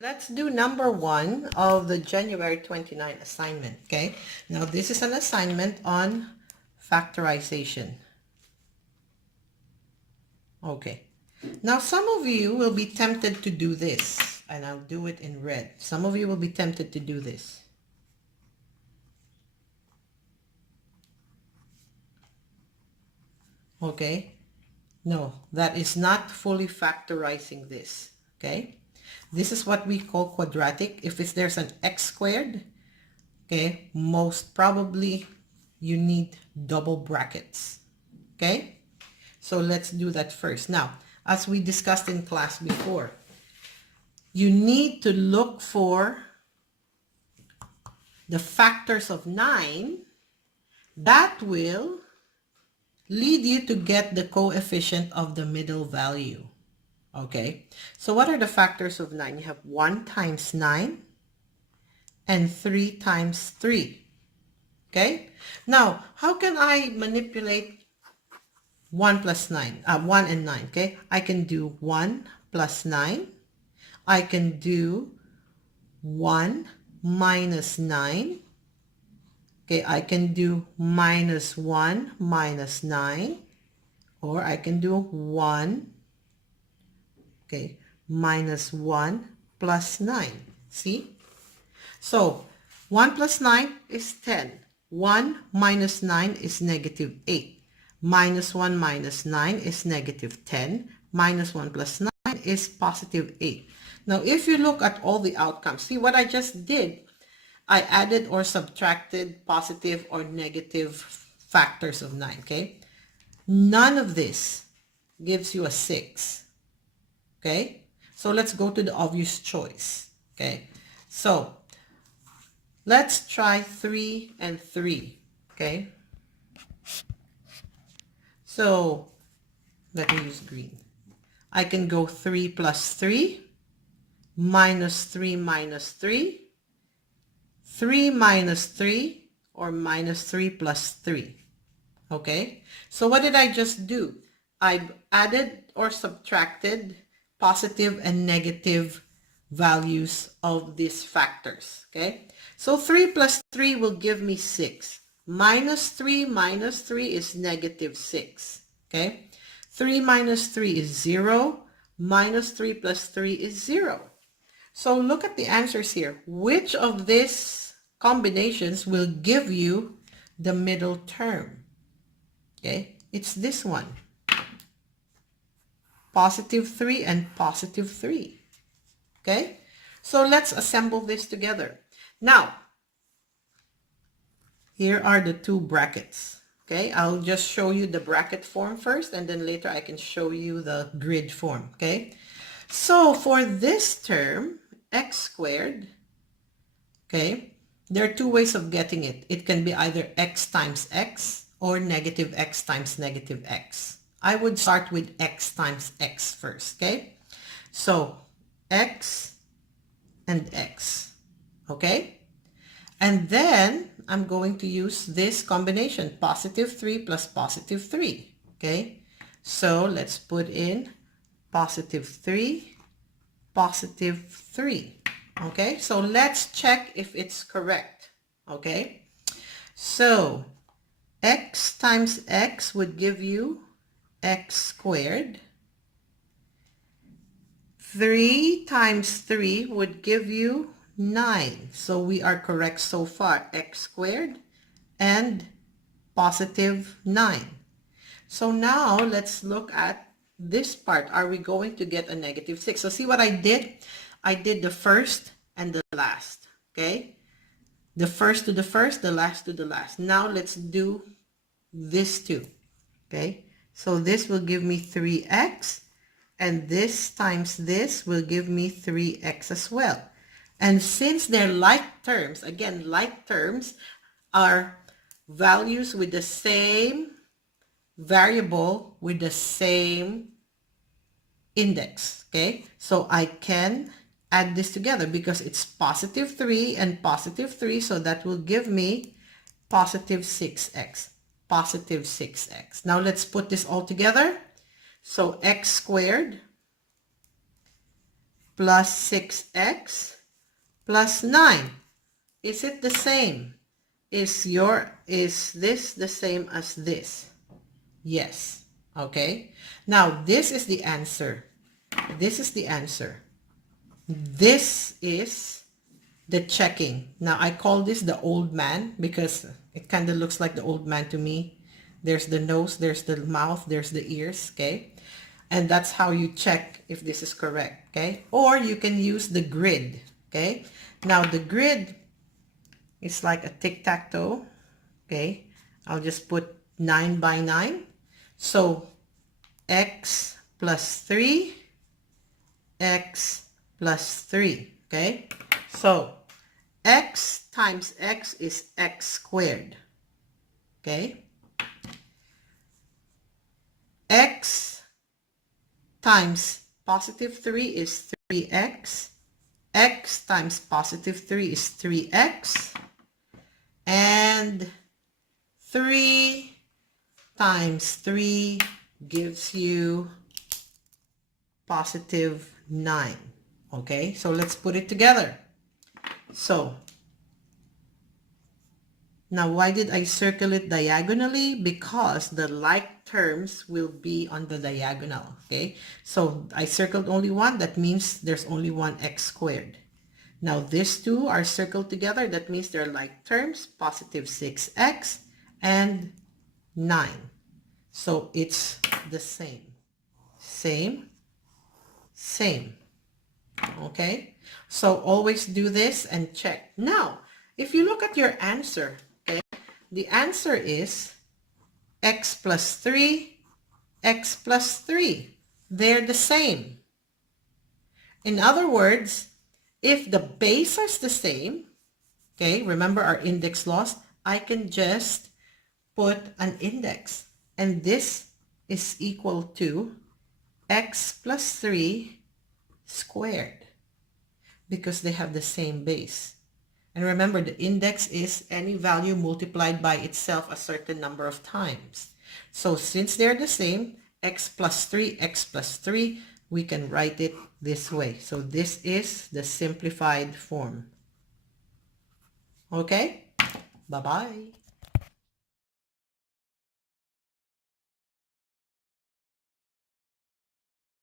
Let's do number 1 of the January 29 assignment, okay? Now this is an assignment on factorization. Okay. Now some of you will be tempted to do this, and I'll do it in red. Some of you will be tempted to do this. Okay? No, that is not fully factorizing this, okay? This is what we call quadratic. If there's an x squared, okay, most probably you need double brackets, okay? So let's do that first. Now, as we discussed in class before, you need to look for the factors of 9 that will lead you to get the coefficient of the middle value. Okay, so what are the factors of 9? You have 1 times 9 and 3 times 3. Okay, now how can I manipulate 1 plus 9, 1 and 9? Okay, I can do 1 plus 9. I can do 1 minus 9. Okay, I can do minus 1 minus 9, or I can do 1, okay, minus 1 plus 9. See? So 1 plus 9 is 10. 1 minus 9 is negative 8. Minus 1 minus 9 is negative 10. Minus 1 plus 9 is positive 8. Now, if you look at all the outcomes, see what I just did? I added or subtracted positive or negative factors of 9, okay? None of this gives you a 6, okay? So let's go to the obvious choice, okay? So let's try 3 and 3, okay? So let me use green. I can go 3 plus 3, minus 3 minus 3, 3 minus 3, or minus 3 plus 3. Okay, so what did I just do? I added or subtracted positive and negative values of these factors. Okay, so 3 plus 3 will give me 6. Minus 3 is negative 6. Okay, 3 minus 3 is 0. Minus 3 plus 3 is 0. So look at the answers here. Which of these combinations will give you the middle term? Okay, it's this one. Positive 3 and positive 3. Okay, so let's assemble this together. Now, here are the two brackets. Okay, I'll just show you the bracket form first, and then later I can show you the grid form. Okay, so for this term, x squared, okay, there are two ways of getting it. It can be either x times x or negative x times negative x. I would start with x times x first, okay? So x and x, okay? And then I'm going to use this combination, positive 3 plus positive 3, okay? So let's put in positive 3, positive 3. Okay, so let's check if it's correct. Okay, so x times x would give you x squared. 3 times 3 would give you 9. So we are correct so far, x squared and positive 9. So now let's look at this part. Are we going to get a negative 6? So see what I did? I did the first and the last, okay? The first to the first, the last to the last. Now let's do this too, okay? So this will give me 3x, and this times this will give me 3x as well. And since they're like terms, again, like terms are values with the same variable with the same index, okay? So I can add this together because it's positive 3 and positive 3, so that will give me positive 6x, positive 6x. Now let's put this all together. So x squared plus 6x plus 9. Is it the same? Is this the same as this? Yes. Okay. Now, this is the answer. This is the answer. This is the checking. Now, I call this the old man because it kind of looks like the old man to me. There's the nose, there's the mouth, there's the ears, okay? And that's how you check if this is correct, okay? Or you can use the grid, okay? Now, the grid is like a tic-tac-toe, okay? I'll just put 9 by 9. So, x plus 3, x plus 3, okay? So, x times x is x squared, okay? X times positive 3 is 3x. X times positive 3 is 3x. And 3 times 3 gives you positive 9. Okay, so let's put it together. So, now why did I circle it diagonally? Because the like terms will be on the diagonal. Okay, so I circled only one. That means there's only one x squared. Now these two are circled together. That means they're like terms, positive 6x and 9. So it's the same. Same. Okay, so always do this and check. Now, if you look at your answer, okay, the answer is x plus 3, x plus 3. They're the same. In other words, if the base is the same, okay, remember our index laws, I can just put an index. And this is equal to x plus 3 squared because they have the same base. And remember, the index is any value multiplied by itself a certain number of times. So since they're the same, x plus 3, x plus 3, we can write it this way. So this is the simplified form. Okay? Bye-bye.